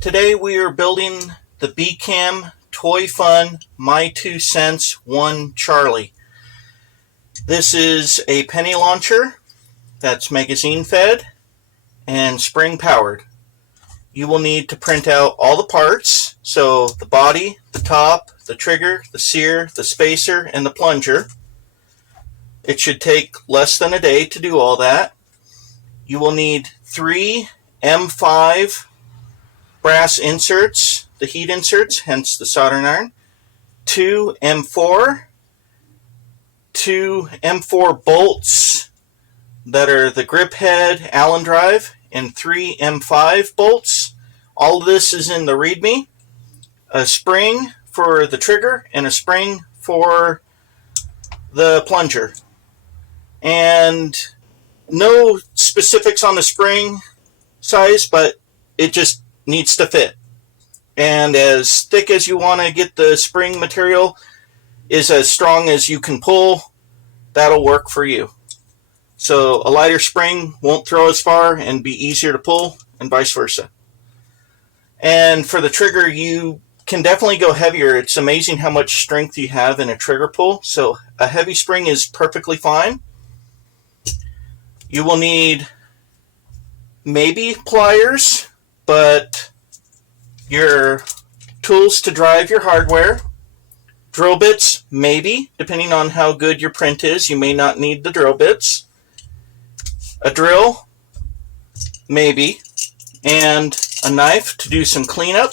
Today we are building the BCAM Toy Fun My 2 Cents 1 Charlie. This is a penny launcher that's magazine fed and spring powered. You will need to print out all the parts, so the body, the top, the trigger, the sear, the spacer, and the plunger. It should take less than a day to do all that. You will need 3 M5 brass inserts, the heat inserts, hence the soldering iron, 2 M4, 2 M4 bolts that are the grip head, Allen drive, and 3 M5 bolts. All of this is in the README. A spring for the trigger and a spring for the plunger. And no specifics on the spring size, but it just needs to fit. And as thick as you want to get the spring material is as strong as you can pull. That'll work for you. So a lighter spring won't throw as far and be easier to pull, and vice versa. And for the trigger, you can definitely go heavier. It's amazing how much strength you have in a trigger pull. So a heavy spring is perfectly fine. You will need maybe pliers, but your tools to drive your hardware. Drill bits, maybe, depending on how good your print is. You may not need the drill bits. A drill, maybe, and a knife to do some cleanup.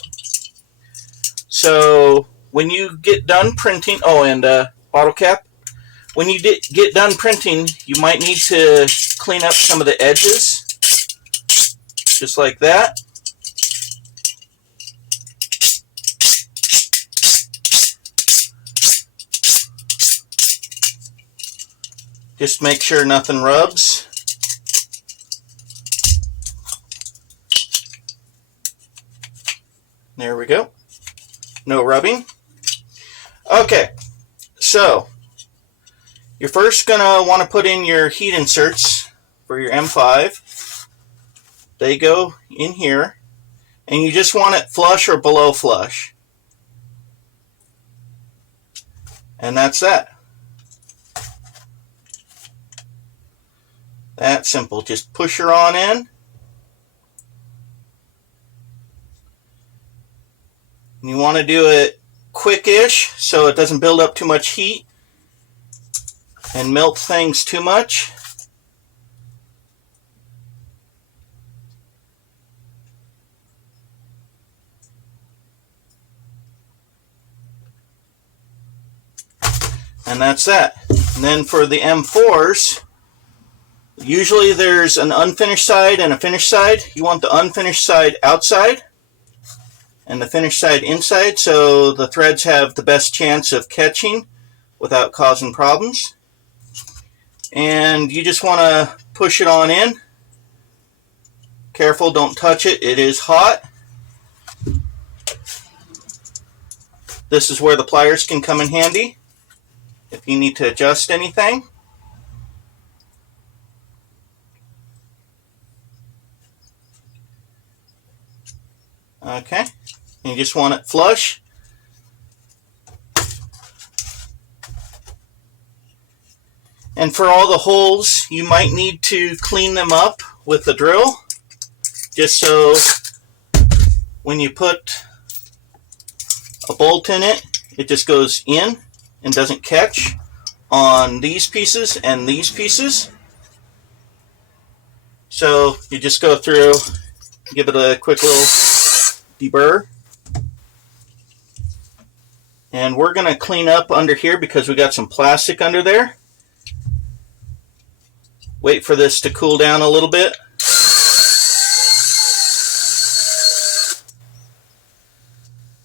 So when you get done printing, and a bottle cap. When you get done printing, you might need to clean up some of the edges, just like that. Just make sure nothing rubs. There we go. No rubbing. Okay, so you're first going to want to put in your heat inserts for your M5. They go in here, and you just want it flush or below flush. And that's that. That's simple. Just push her on in. And you want to do it quick-ish so it doesn't build up too much heat and melt things too much. And that's that. And then for the M4s, usually there's an unfinished side and a finished side. You want the unfinished side outside and the finished side inside, so the threads have the best chance of catching without causing problems. And you just want to push it on in. Careful, don't touch it. It is hot. This is where the pliers can come in handy if you need to adjust anything. Okay, and you just want it flush. And for all the holes, you might need to clean them up with a drill, just so when you put a bolt in it, it just goes in and doesn't catch on these pieces and these pieces. So you just go through, give it a quick little deburr. And we're going to clean up under here because we got some plastic under there. Wait for this to cool down a little bit.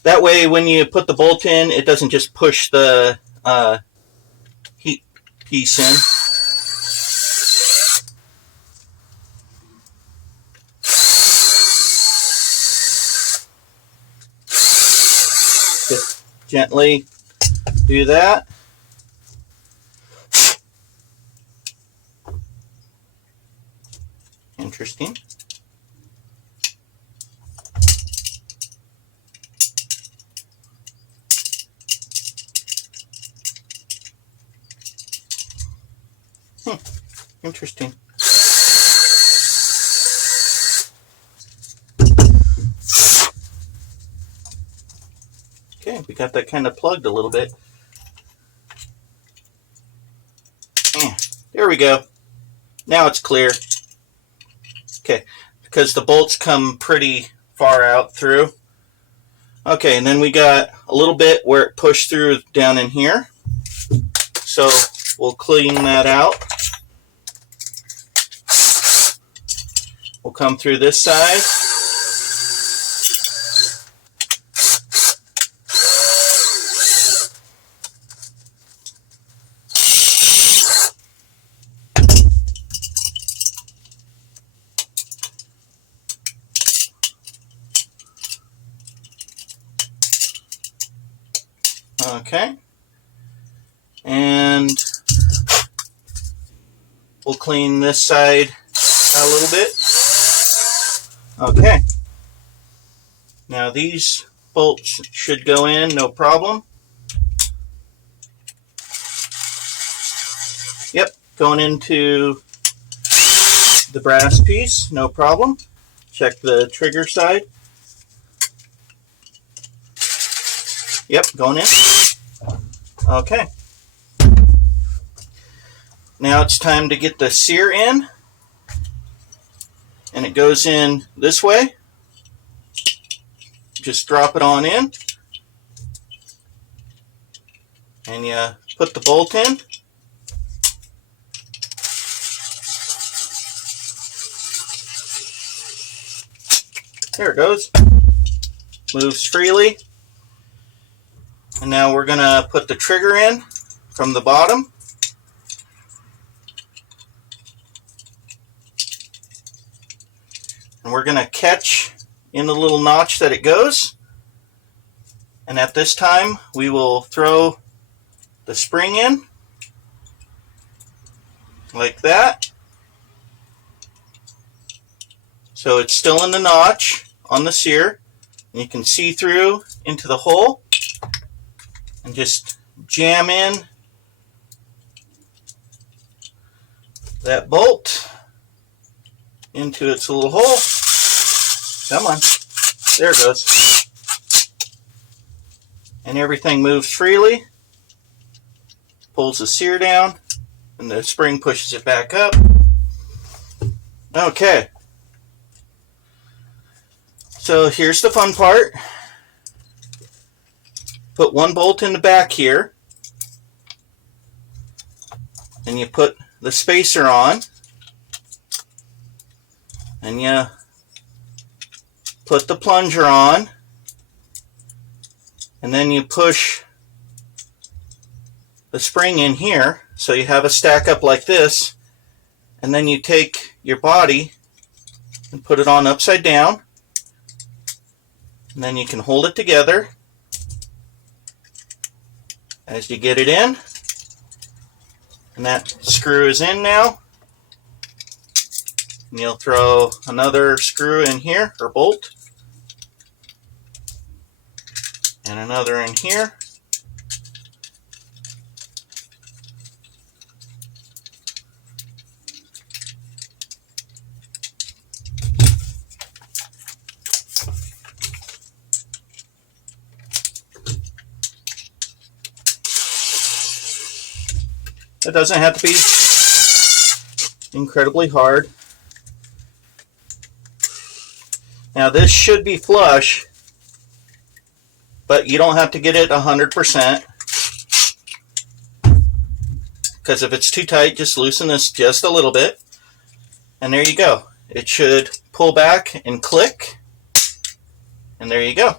That way when you put the bolt in, it doesn't just push the heat piece in. Just gently do that. Interesting. Interesting. Okay, we got that kind of plugged a little bit. There we go. Now it's clear. Okay, because the bolts come pretty far out through. Okay, and then we got a little bit where it pushed through down in here. So we'll clean that out. We'll come through this side. Okay, and we'll clean this side a little bit. Okay, now these bolts should go in, no problem. Yep, going into the brass piece, no problem. Check the trigger side. Yep, going in. Okay. Now it's time to get the sear in. And it goes in this way. Just drop it on in. And you put the bolt in. There it goes. Moves freely. And now we're going to put the trigger in from the bottom. And we're going to catch in the little notch that it goes. And at this time, we will throw the spring in, like that. So it's still in the notch on the sear. And you can see through into the hole. And just jam in that bolt into its little hole. Come on. There it goes. And everything moves freely. Pulls the sear down. And the spring pushes it back up. Okay. So here's the fun part. Put one bolt in the back here, and you put the spacer on, and you put the plunger on, and then you push the spring in here, so you have a stack up like this, and then you take your body and put it on upside down, and then you can hold it together as you get it in. And that screw is in now. And you'll throw another screw in here, or bolt. And another in here. It doesn't have to be incredibly hard. Now this should be flush, but you don't have to get it 100%. Because if it's too tight, just loosen this just a little bit. And there you go. It should pull back and click. And there you go.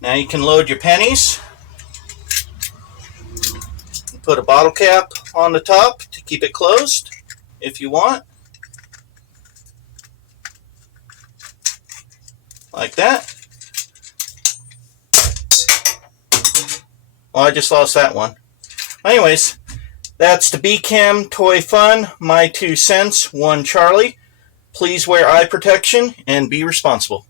Now you can load your pennies. Put a bottle cap on the top to keep it closed if you want. Like that. Well, I just lost that one. Anyways, that's the BCAM Toy Fun, my 2 cents, 1 Charlie. Please wear eye protection and be responsible.